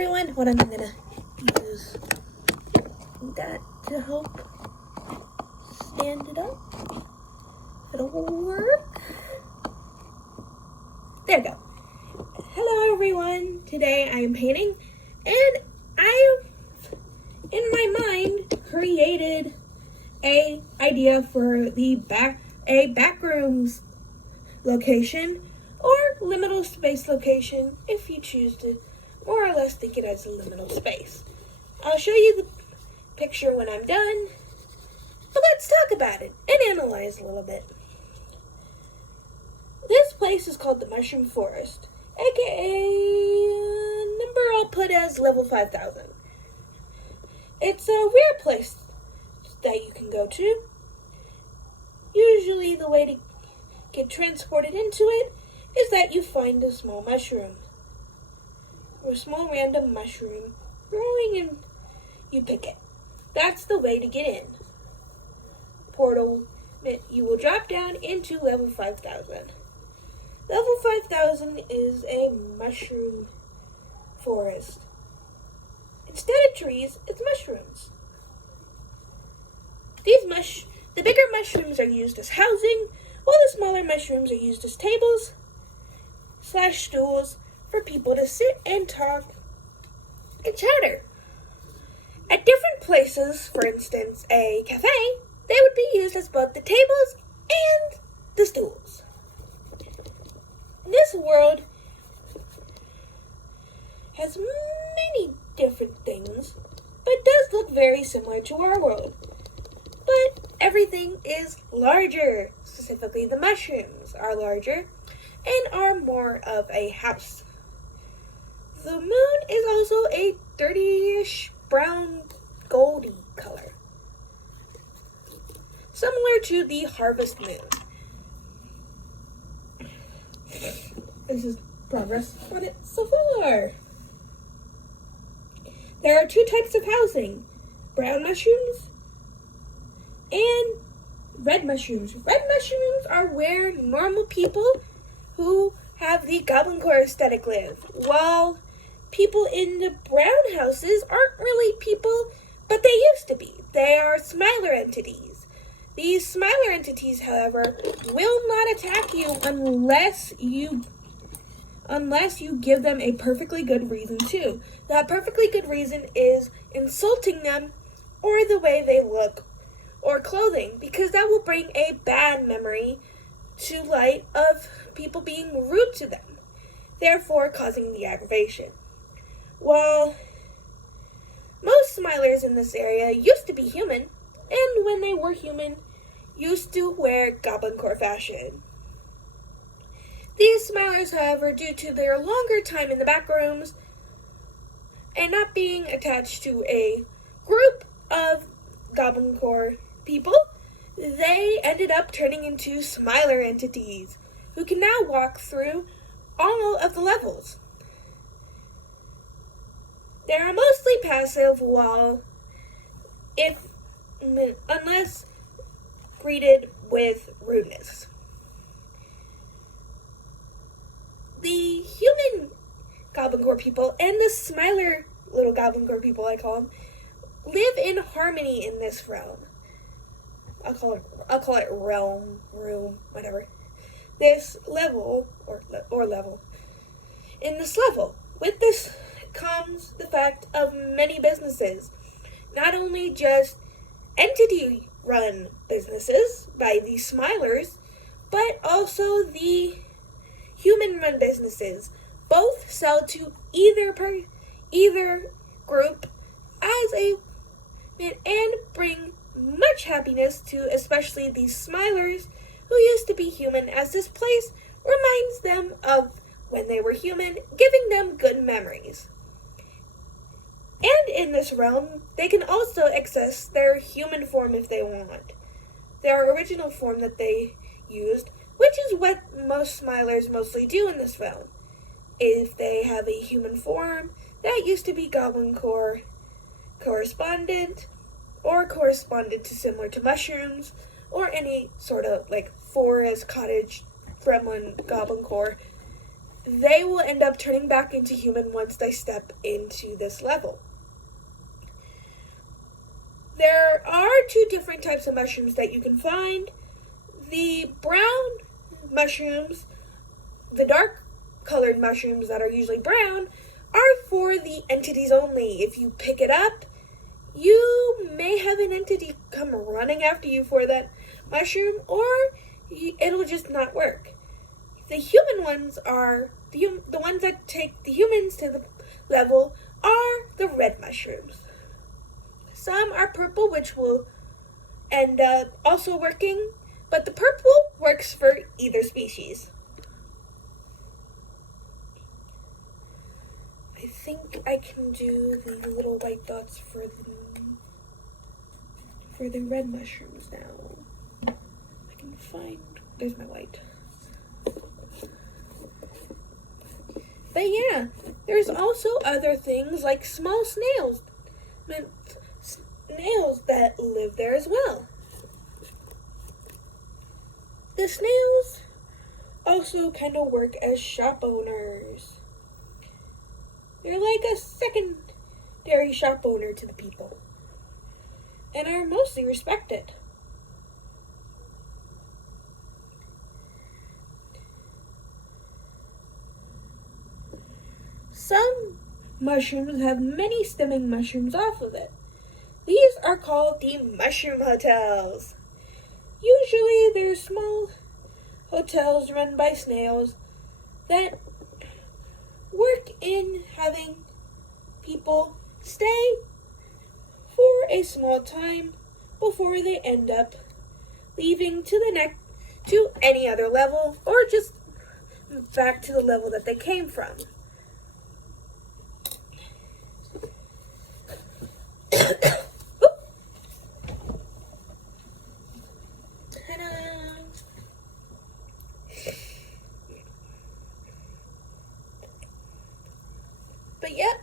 everyone. Hold on, I'm gonna use that to help stand it up. It'll work. There we go. Hello everyone. Today I am painting, and I, in my mind, created a idea for a Backrooms location, or liminal space location, if you choose to more or less think it as a liminal space. I'll show you the picture when I'm done, but let's talk about it and analyze a little bit. This place is called the Mushroom Forest, aka number I'll put as level 5000. It's a weird place that you can go to. Usually the way to get transported into it is that you find a small mushroom, or a small random mushroom growing, and you pick it. That's the way to get in. Portal, you will drop down into level 5000. Level 5000 is a mushroom forest. Instead of trees, it's mushrooms. The bigger mushrooms are used as housing, while the smaller mushrooms are used as tables / stools for people to sit and talk and chatter. At different places, for instance, a cafe, they would be used as both the tables and the stools. This world has many different things, but does look very similar to our world. But everything is larger. Specifically, the mushrooms are larger and are more of a house. The moon is also a dirty-ish brown goldy color, similar to the harvest moon. This is progress on it so far. There are two types of housing: brown mushrooms and red mushrooms. Red mushrooms are where normal people who have the Goblin Core aesthetic live, while people in the brown houses aren't really people, but they used to be. They are smiler entities. These smiler entities, however, will not attack you unless you give them a perfectly good reason to. That perfectly good reason is insulting them, or the way they look, or clothing, because that will bring a bad memory to light of people being rude to them, therefore causing the aggravation. While most smilers in this area used to be human, and when they were human, used to wear Goblin Core fashion. These smilers, however, due to their longer time in the Backrooms and not being attached to a group of Goblin Core people, they ended up turning into smiler entities who can now walk through all of the levels. They are mostly passive, unless greeted with rudeness. The human Goblin Core people and the smiler little Goblin Core people, I call them, live in harmony in this realm. I'll call it realm, room, whatever. This level, or level. In this level, with this comes the fact of many businesses. Not only just entity-run businesses by the smilers, but also the human-run businesses. Both sell to either group and bring much happiness to especially these smilers who used to be human, as this place reminds them of when they were human, giving them good memories. And in this realm, they can also access their human form if they want. Their original form that they used, which is what most smilers mostly do in this realm. If they have a human form that used to be Goblin Core correspondent, or corresponded to similar to mushrooms, or any sort of like forest, cottage, gremlin, Goblin Core they will end up turning back into human once they step into this level. There are two different types of mushrooms that you can find. The brown mushrooms, the dark colored mushrooms that are usually brown, are for the entities only. If you pick it up, you may have an entity come running after you for that mushroom, or it'll just not work. The human ones are, the ones that take the humans to the level are the red mushrooms. Some are purple, which will end up also working, but the purple works for either species. I think I can do the little white dots for the red mushrooms now. I can find, there's my white. But yeah, there's also other things like small snails that live there as well. The snails also kind of work as shop owners. They're like a secondary shop owner to the people and are mostly respected. Some mushrooms have many stemming mushrooms off of it. These are called the mushroom hotels. Usually they're small hotels run by snails that work in having people stay for a small time before they end up leaving to any other level, or just back to the level that they came from. But yep.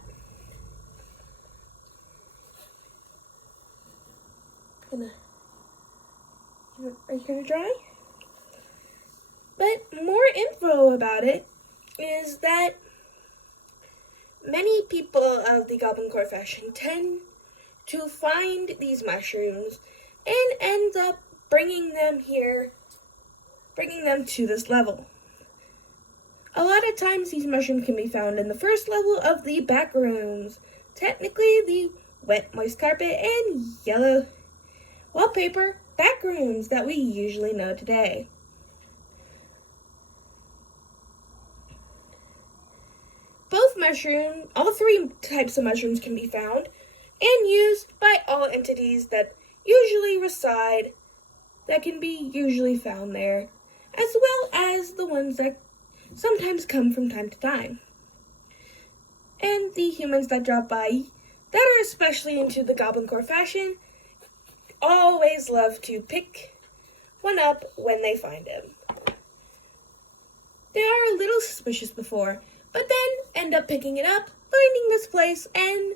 Are you gonna try? But more info about it is that many people of the Goblin Core fashion tend to find these mushrooms and end up bringing them to this level. A lot of times these mushrooms can be found in the first level of the Backrooms, technically the wet, moist carpet and yellow wallpaper Backrooms that we usually know today. All three types of mushrooms can be found and used by all entities that usually reside, that can be usually found there, as well as the ones that sometimes come from time to time. And the humans that drop by, that are especially into the Goblin Core fashion, always love to pick one up when they find him. They are a little suspicious before, but then end up picking it up, finding this place, and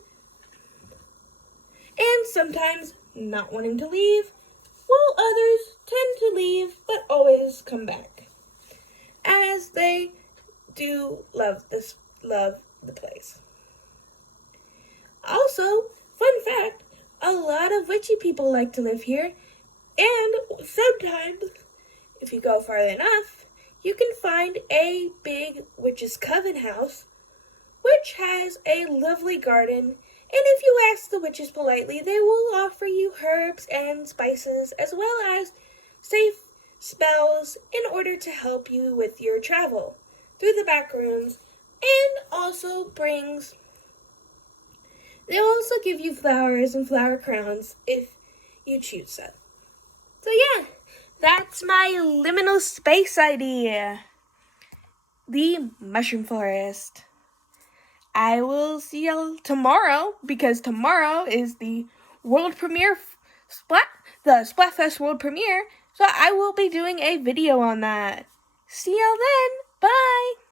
sometimes not wanting to leave, while others tend to leave but always come back, as they do love the place. Also, fun fact, a lot of witchy people like to live here, and sometimes, if you go farther enough, you can find a big witch's coven house, which has a lovely garden, and if you ask the witches politely, they will offer you herbs and spices, as well as safe spells in order to help you with your travel through the back rooms, and also they'll also give you flowers and flower crowns if you choose so. So yeah, that's my liminal space idea. The Mushroom Forest. I will see y'all tomorrow, because tomorrow is the world premiere, the Splatfest world premiere, so I will be doing a video on that. See y'all then. Bye.